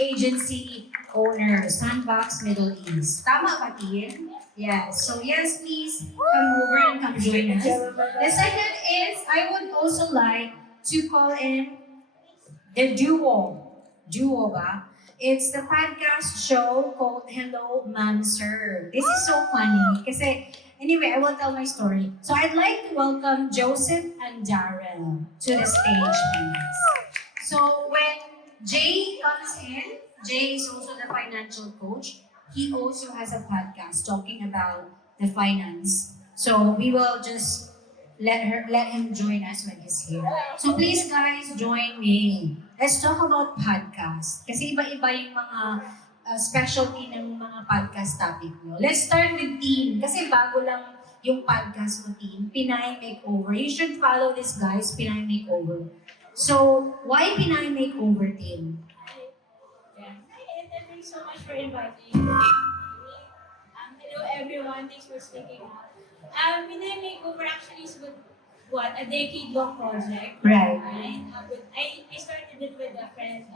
agency owner, Sandbox Middle East. Tama ba, Tin? Yes. So yes, please come over and come join us. The second is, I would also like to call in the duo. Duo ba? It's the podcast show called Hello Ma'am Sir. This is so funny kasi anyway, I will tell my story. So I'd like to welcome Joseph and Darrell to the stage, please. So when Jay comes in, Jay is also the financial coach. He also has a podcast talking about the finance. So we will just let him join us when he's here. So please guys, join me. Let's talk about podcast. Kasi iba-iba yung mga specialty ng mga podcast topic nyo. Let's start with Teen. Kasi bago lang yung podcast mo, Teen. Pinay Makeover. You should follow this guys, Pinay Makeover. So, why Pinay Makeover, Teen? Yeah. Hi, and thank you so much for inviting me. Hello everyone, thanks for sticking out. Pinay Makeover actually is what a decade-long project. Right. I started it with a friend,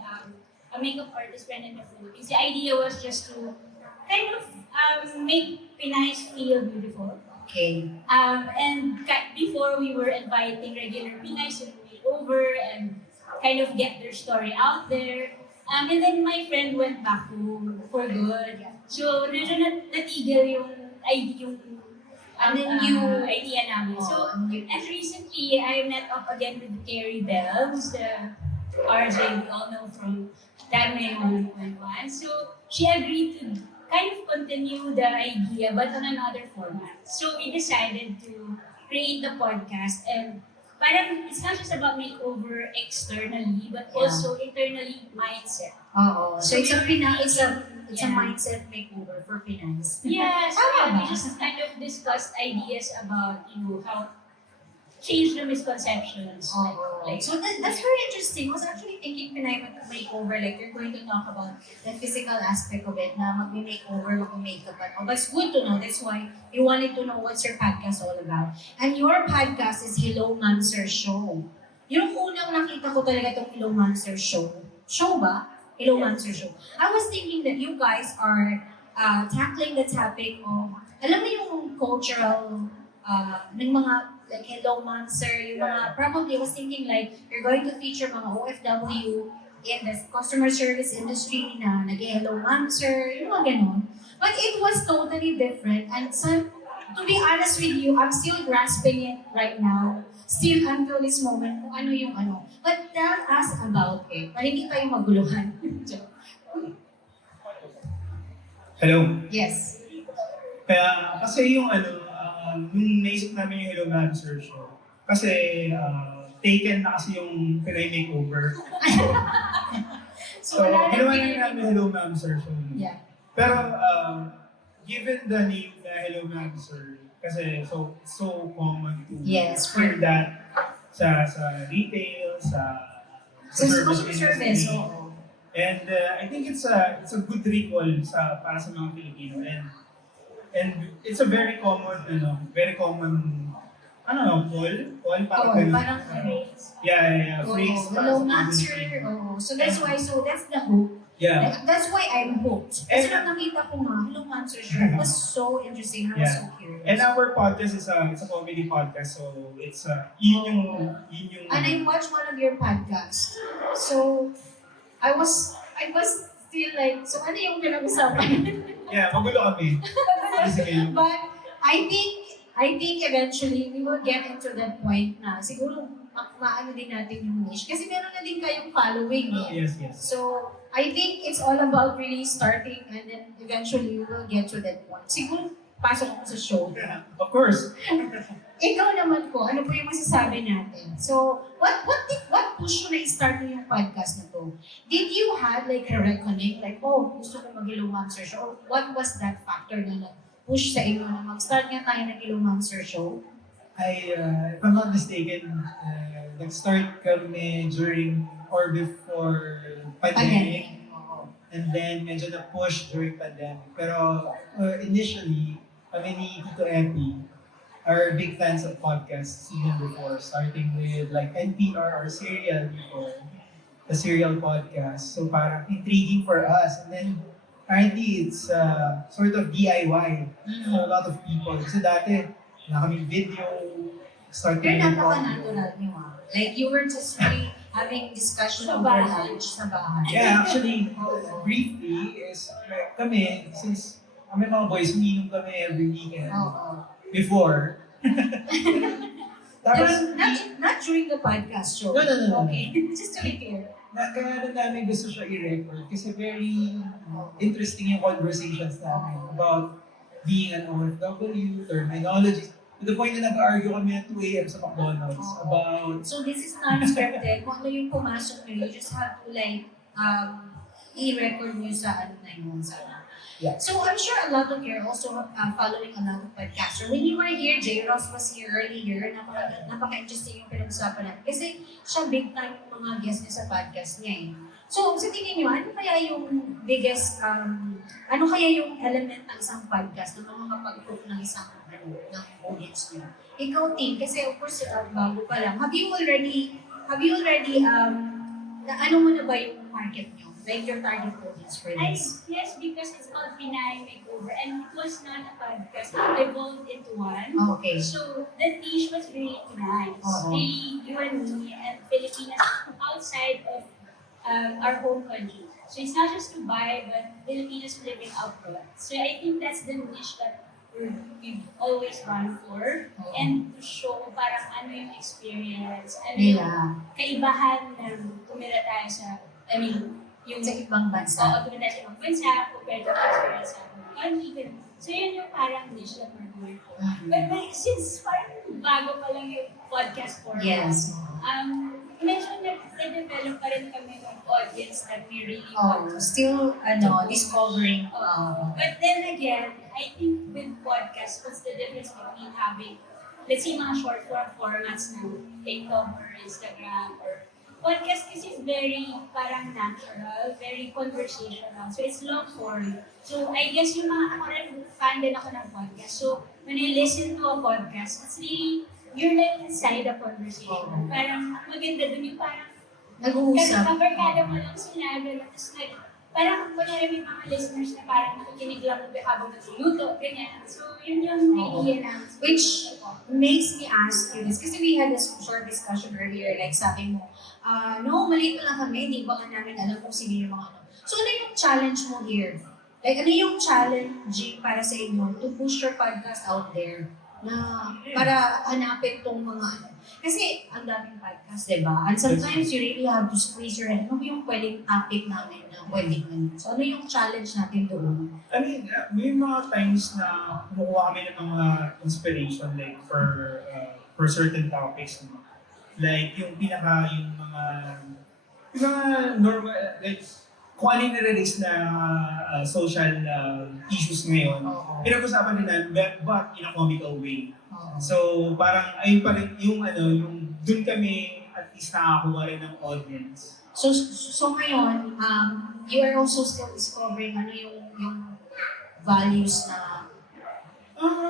a makeup artist friend in the Philippines. The idea was just to kind of make Pinays feel beautiful. Okay. Before we were inviting regular Pinays to make over and kind of get their story out there. And then my friend went back home for good. So, medyo natigil yung idea namin. So, and recently, I met up again with Carrie Bell, who's the RJ we all know from Dagmay 1.1. So, she agreed to kind of continue the idea, but on another format. So, we decided to create the podcast, and parang it's not just about makeover externally, but also internally mindset. Oo. So it's a mindset makeover for Pinays. Yeah, so Tama we ba? just kind of discussed ideas about, how change the misconceptions. Like, so that's very interesting. I was actually thinking Pinay Makeover, like you're going to talk about the physical aspect of it, na mag-makeover, mag-makeup at all. But it's good to know. That's why you wanted to know what's your podcast all about. And your podcast is Hello Ma'am Sir Show. Yung unang nakita ko talaga itong Hello Ma'am Sir Show. Show ba? Hello Ma'am Sir Show. I was thinking that you guys are tackling the topic of, alam mo yung cultural ng mga like Hello Ma'am Sir, yung mga, probably I was thinking like, you're going to feature mga OFW in the customer service industry na nag-Hello Ma'am Sir, yung mga ganon. But it was totally different, and to be honest with you, I'm still grasping it right now, still until this moment, kung ano yung ano. But tell us about it, para hindi tayo maguluhan. Hello. Yes. Kaya, kasi yung nung naisip namin yung Hello Ma'am Sir Show, kasi taken na kasi yung Pinay Makeover. So, wala na ginawa Pinay na namin Hello Ma'am Sir Show. Yeah. Pero, given the name na Hello Ma'am Sir, kasi so common to Yes, hear that sa retail, sa Customer service, industry. oo. And I think it's a good recall para sa mga Pilipino, and it's a very common Parang phrase. Yeah, phrase para Hello sa mga Ma'am Sir. Pilipino. Oo. So that's why, that's the hook. Yeah. Like, that's why I'm hooked. Kasi And- nung nakita ko nga, Hello Ma'am Sir Show, it was so interesting. I was Yeah. so curious. And our podcast is it's a comedy podcast, so it's yun yung And I watched one of your podcasts. So, I was still like, so ano yung pinag-usapan? Yeah, magulo kami. Sige. But I think eventually we will get into that point na siguro maano din natin yung niche. Kasi meron na din kayong following eh. Yes. So, I think it's all about really starting, and then eventually we will get to that point. Siguro, pasok ako sa show. Of course. Ikaw naman po, ano po yung masasabi natin? So, what push mo na i-start mo yung podcast na to? Did you have like a reckoning? Like, oh, gusto ko mag-Hello Ma'am Sir Show? Or what was that factor na push sa inyo na mag-start nga tayo ng Hello Ma'am Sir Show? If I'm not mistaken, nag-start kami during or before pandemic. And then medyo na-push during pandemic. Pero initially, kami ni Tito Epi are big fans of podcasts even before, starting with like NPR or Serial before. a serial podcast. So parang intriguing for us. And then apparently it's sort of DIY for a lot of people. Kasi dati, wala kaming video, start Pero kami ng audio. napaka-natural niyo Like you were just really having discussion Sa over bahay. lunch sa bahay. Yeah, actually, briefly, is kami, since kami mga boys, umiinom kami every weekend. Oo. Before. Tapos, Not during the podcast show. No. Okay, just to be clear. kaya na namin gusto siya i-record kasi very interesting yung conversations namin about being an OFW, terminology. To the point na nag-argue kami at 2 a.m. sa McDonald's about... So this is non-scripted. Kung ano yung pumasok nyo, you just have to like, i-record nyo sa ano na yun. Yeah. So I'm sure a lot of you are also following a lot of podcasters. When you were here, J. Ross was here earlier. Napaka-interesting yung pinag-usapan natin. Kasi siya big time yung mga guests niya sa podcast niya eh. So sa tingin niyo, ano kaya yung biggest, ano kaya yung element ng isang podcast na makakapag-hook ng isang ng audience niya? Ikaw, Tim, kasi of course, bago pa lang. Have you already, na ano mo na ba yung market niyo? Like your target audience for this? Yes, because it's called Pinay Makeover and it was not a podcast. It evolved into one. Okay. So the niche was really nice. Oo. Really, you and me and Filipinas outside of our home country. So it's not just to buy, but Filipinos living abroad. So I think that's the niche that we've always gone for. Oo. And to show parang ano yung experience, ano yung Nila. kaibahan ng tumira tayo sa, yung Sa ibang bansa. tumira tayo sa ibang bansa, compared to experience sa country. Ganun. So yun yung parang niche that we're going for. But since parang bago pa lang yung podcast format, Yes. medyo nag-develop pa rin kami ng audience that we really Oh, want to. still, discovering. But then again, I think with podcast, what's the difference between having, let's say, mga short form formats ng TikTok or Instagram or podcast kasi is very parang natural, very conversational. So it's long form. So I guess yung mga ako rin, fan din ako ng podcast. So when I listen to a podcast, it's really, you're like inside the conversation. Parang maganda dun yung parang Nag-uusap. kabarkada mo lang sila, gano'n. Tapos parang kunyari may mga listeners na parang nakikinig lang habang nagluluto, ganyan. So yun yung idea na. Which makes me ask you this, kasi we had this short discussion earlier, like sabi mo, no, maliit na lang kami, hindi ba ka namin alam kung sino yung mga ano. So ano yung challenge mo here? Like ano yung challenge para sa inyo to push your podcast out there na para hanapin tong mga ano. Kasi ang daming podcast, di ba? And sometimes you really have to squeeze your head. Ano yung pwedeng topic namin na pwedeng ano? So ano yung challenge natin doon? I mean, may mga times na kumukuha kami ng mga inspiration like for certain topics. No? Like yung yung mga normal, like kung ano yung nare-release na social issues ngayon, pinag-usapan nila but in a comical way. So parang ayun pa rin yung dun kami at least nakakuha rin ng audience. So ngayon, you are also still discovering ano yung values na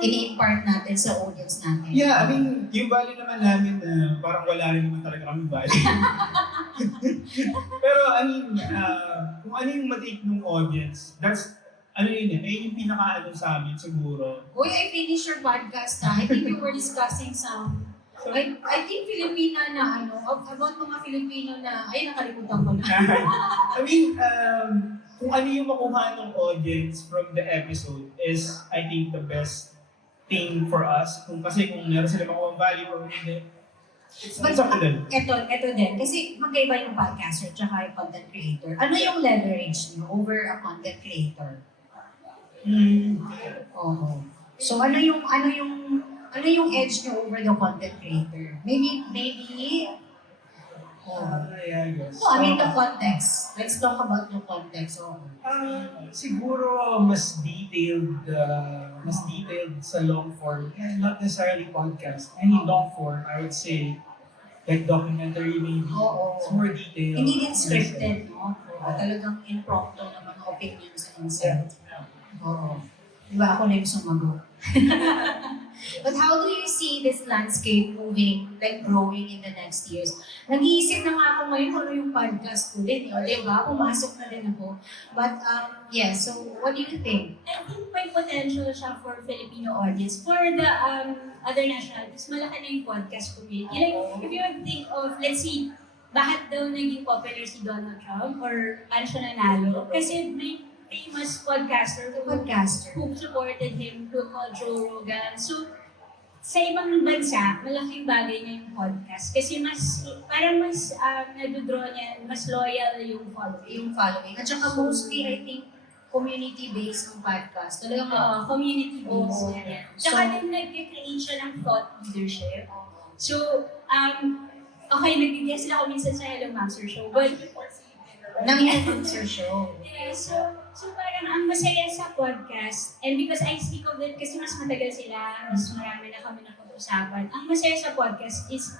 ini-impart natin sa audience natin. Yeah, I mean, yung value naman namin na parang wala rin naman talaga kami value. Pero I mean, kung ano yung matake ng audience, that's ayun yung pinaka-ano sa amin siguro. Uy, I finished your podcast I think you were discussing some, I think Filipina na about mga Filipino na, ay nakalimutan ko na. I mean, kung ano yung makuha ng audience from the episode is, I think, the best thing for us. Kasi kung meron sila makuha value or hindi, it's up to them. Ito din, kasi magkaiba yung podcaster tsaka yung content creator. Ano yung leverage nyo over a content creator? Oo. So ano yung edge nyo over the content creator? Maybe Yeah, I guess. no, I mean the context. Let's talk about the context. Siguro mas detailed sa long form. Not necessarily podcast. Any long form, I would say, like documentary maybe. Oo. It's more detailed. Hindi din scripted, no? Talagang impromptu na mga opinions and insight. Oo. Diba ako na yung sumagot? But how do you see this landscape moving, like growing in the next years? Nag-iisip na nga ako ngayon kung ano yung podcast ko din, di ba? Pumasok na din ako. But, yeah, so what do you think? I think may potential siya for Filipino audience. For the other nationalities, malaki na yung podcast community. Like, if you would think of, let's see, bakit daw naging popular si Donald Trump or ano siya nanalo? Kasi may famous podcaster who supported him to call Joe Rogan. So, sa ibang bansa, malaking bagay na yung podcast. Kasi parang mas nadodraw niya, mas loyal yung following. At saka mostly, I think, community-based ang podcast. Talagang Community-based. Oo. Yan. Tsaka din nag-create siya ng thought leadership. So, okay, nagbibigay sila ako minsan sa Hello Master Show. But, nang answer show. yeah, so parang ang masaya sa podcast, and because I speak of it kasi mas matagal sila, mas marami na kami napag-usapan, ang masaya sa podcast is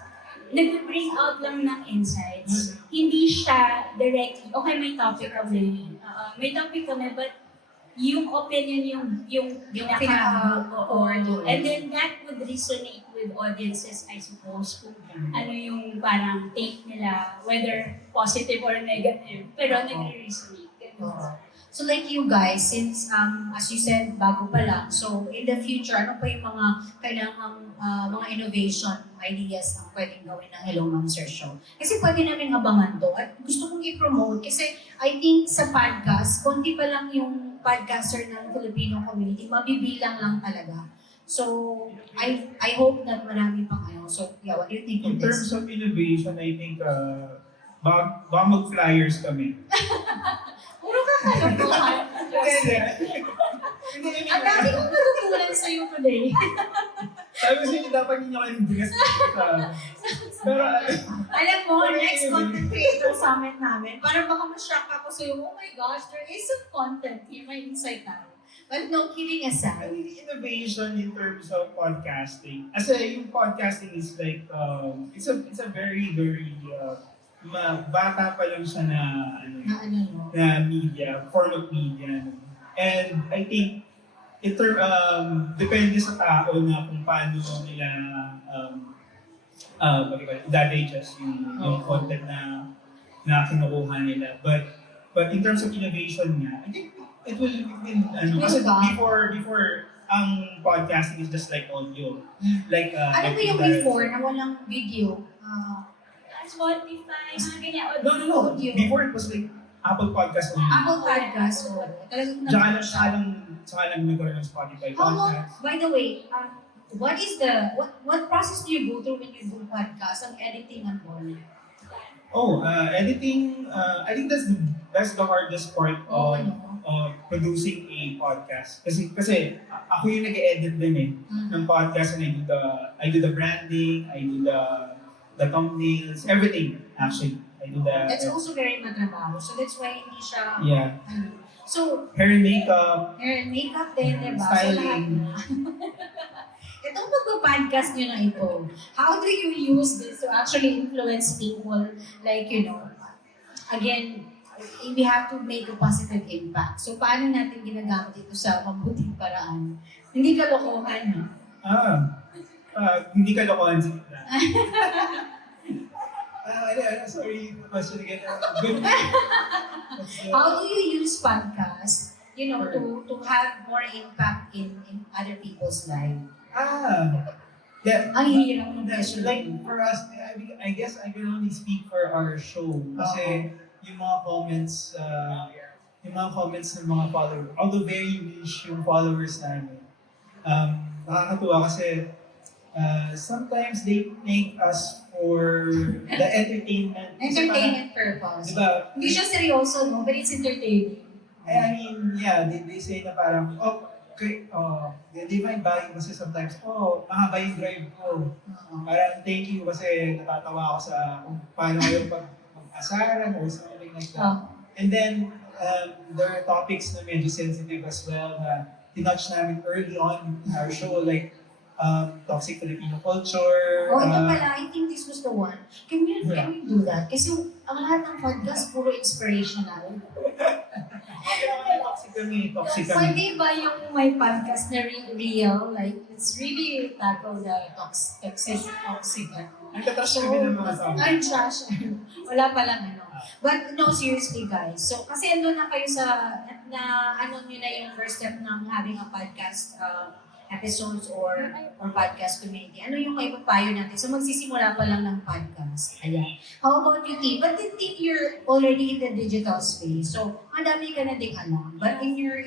nag-bring out lang ng insights. Hindi siya directly, okay, may topic kami. May topic kami, but yung opinion yung pinaka-core doon. And then that would resonate with audiences, I suppose, kung ano yung parang take nila, whether positive or negative, pero nagre-resonate. Ganun. So like you guys, since as you said, bago pa lang, so in the future, ano pa yung mga kailangang mga innovation ideas ang pwedeng gawin ng Hello Ma'am Sir Show? Kasi pwede namin abangan to at gusto kong i-promote kasi I think sa podcast, konti pa lang yung podcaster ng Filipino community, mabibilang lang talaga. So, I hope that marami pang ano. So, yeah, what do you think In of this? terms of innovation, I think baka mag-flyers kami. Puro kakalokohan. Ang dami kong natutunan sa'yo today. Sabi ko sa inyo, dapat ninyo kayo bigas pero Alam mo, next content creator summit namin, parang baka ma-shock ako sa'yo, oh my gosh, there is some content here, may insight na. But no, kidding I aside. mean, innovation in terms of podcasting. Kasi yung podcasting is like, it's a very, bata pa lang siya na, Na ano, no? na media, form of media. And I think, depende sa tao na kung paano nila i-digest yung content na kinukuha nila. But in terms of innovation nga, I think it will kasi before ang podcasting is just like audio. Like Ano ba yung before na walang video? Spotify, mga ganyan. No. Audio. Before it was like Apple Podcast only. Apple Podcast, so talagang Saka lang nagkaroon ng Spotify How long, podcast. by the way, what process do you go through when you do podcast? Ang editing and all? Editing, I think that's the hardest part Oo, of ano? producing a podcast. Kasi ako yung nag-edit din ng podcast, and I do the branding, I do the thumbnails, everything actually. I do that. That's also very matrabaho. So that's why hindi siya, Yeah. So, Hair and makeup, hair and makeup din, diba? So styling. lahat na. Itong pag-podcast nyo na ito, how do you use this to actually influence people? Like, again, we have to make a positive impact. So, paano natin ginagamit ito sa mabuting paraan? Hindi kalokohan, ha? Hindi ka lokohan sa sorry, question again. Good. How do you use podcast, to have more impact in other people's life? Yeah. Ang hirap ng question. Like for us, I guess I can only speak for our show. Kasi yung mga comments ng mga followers, although very niche yung followers namin, nakakatuwa kasi sometimes they thank us for the entertainment. Entertainment purpose. Diba? Hindi siya seryoso, no? But it's entertaining. I mean, yeah, they say na parang, okay, they might buy kasi sometimes, mahaba yung drive ko. Parang thank you kasi natatawa ako sa kung paano yung pag-asaran or something like that. And then, there are topics na medyo sensitive as well na tinouch namin early on in our show, like toxic Filipino culture. Ito pala, I think this was the one. Can we do that? Kasi ang lahat ng podcast, puro inspirational. toxic kami, toxic kami. Pwede ba yung may podcast na real? Like, it's really tackle the toxic. Nagtatrash kami ng mga tao. Ay, trash. Wala palang ano. But no, seriously guys. So, kasi andun na kayo sa, ano nyo na yung first step ng having a podcast episodes or podcast community. Ano yung may papayo natin? So, magsisimula pa lang ng podcast. Ayan. How about you, T? But then, you're already in the digital space. So, madami ka na ding alam. But in your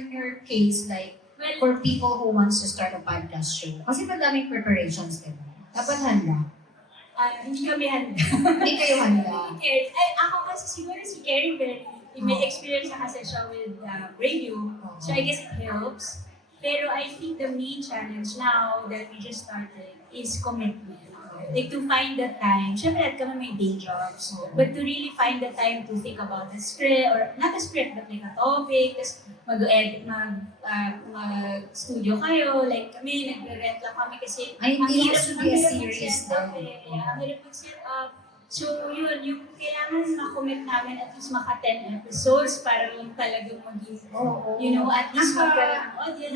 case, like, Well, for people who wants to start a podcast show, kasi madaming preparations, diba? Dapat handa. hindi kami handa. Hindi kayo handa. Ay, ako kasi siguro si Kerry may experience na kasi siya with radio. So I guess it helps. Pero I think the main challenge now that we just started is commitment. Like to find the time. Siyempre, at kami may day jobs. But to really find the time to think about the script, or not a script, but like a topic, tapos mag-edit, mag-studio kayo. Like kami, nagre-rent lang kami kasi Ay, ang hindi hirap used to be a mag-set series up then. eh. Yeah, ang hirap mag-set up. So yun, yung kailangan ma-commit namin at least maka-10 episodes para lang talagang maging, Oo. you know, at least magkaroon ng audience.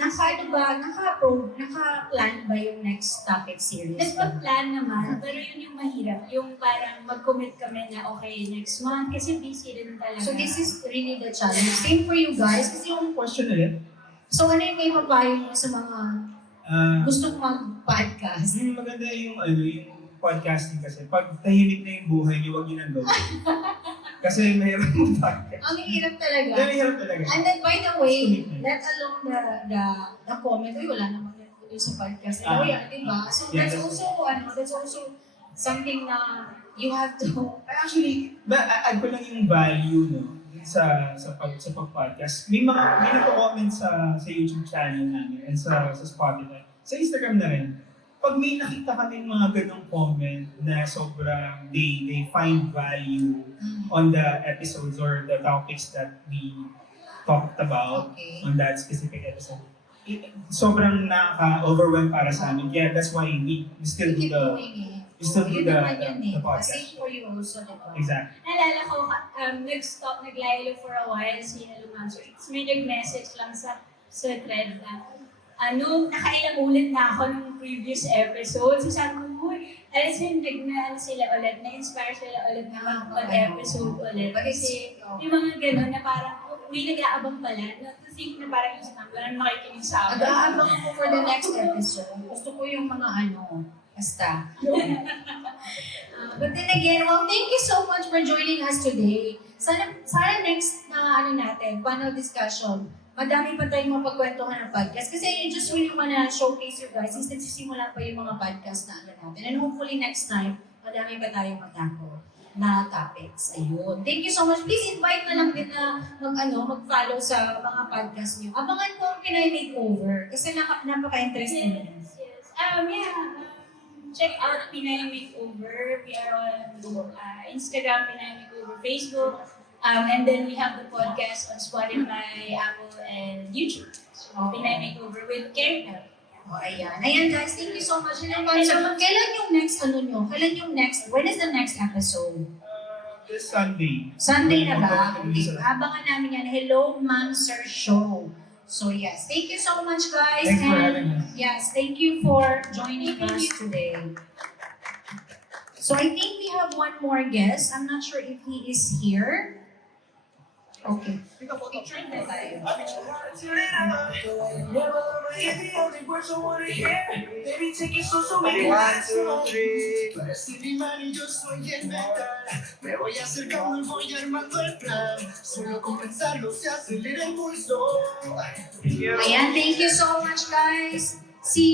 Naka-plan ba yung next topic series? Nagpa-plan naman, pero yun yung mahirap. Yung parang mag-commit kami na okay, next month, kasi busy din talaga. So this is really the challenge. Same for you guys. Kasi yung, Question ulit. so ano yung may papayo mo sa mga gustong mag-podcast? Maganda yung podcasting kasi. Pag tahimik na yung buhay niyo, huwag niyo nang gawin. Kasi mahirap yung podcast. Ang hirap talaga. Mahirap talaga. And then, by the way, let alone the comment, ay, wala naman yan sa podcast. Oh, yeah, diba? So, Yeah, that's also something na you have to, Actually, add ko lang yung value, no? Sa pag-podcast. May nagko-comment sa YouTube channel namin and sa Spotify. Sa Instagram na rin. Pag may nakita kaming mga ganong comment na sobrang they find value on the episodes or the topics that we talked about okay. on that specific episode, sobrang nakaka-overwhelm para sa amin. Yeah, that's why we still do keep the doing it. we still do Yun the naman yun eh. podcast. Same for you also, diba? Exactly. Naalala ko, nag-laylo for a while si Lumanso. Tapos may nag-message lang sa thread na, nakailang ulit na ako nung previous episode. So sabi ko, alas yun, sila ulit, na-inspire sila ulit na mag-episode ulit. Kasi yung mga gano'n na parang, may nag-aabang pala, na to think na parang yung sinang, wala na makikinig sa akin. Mag-aabang ako for the next episode. Gusto ko yung mga basta. But then again, well, thank you so much for joining us today. Sana next na natin, panel discussion, madami pa tayong mapagkwentuhan ng podcast. Kasi I just really wanna showcase you guys since nagsisimula pa yung mga podcast na natin. And hopefully next time, madami pa tayong matako na topics. Ayun. Thank you so much. Please invite na lang din na mag-follow sa mga podcast niyo. Abangan ko ang Pinay Makeover kasi napaka-interesting. Yes. Check out Pinay Makeover. We are on Instagram, Pinay Makeover, Facebook. And then we have the podcast on Spotify, Apple, and YouTube. So, Pinay Makeover with Kerry. Oh, ayan. Ayan guys, thank you so much. Kailan yung next when is the next episode? This Sunday. Sunday na ba? Okay. Abangan namin yan. Hello, Ma'am Sir Show. So yes, thank you so much guys. Thanks for having us. Yes, thank you for joining us today. So I think we have one more guest. I'm not sure if he is here. Okay. Picture na tayo. Me voy acercando y voy armando el plan. Solo con pensarlo se acelera el pulso. Ayan, thank you so much guys. See you.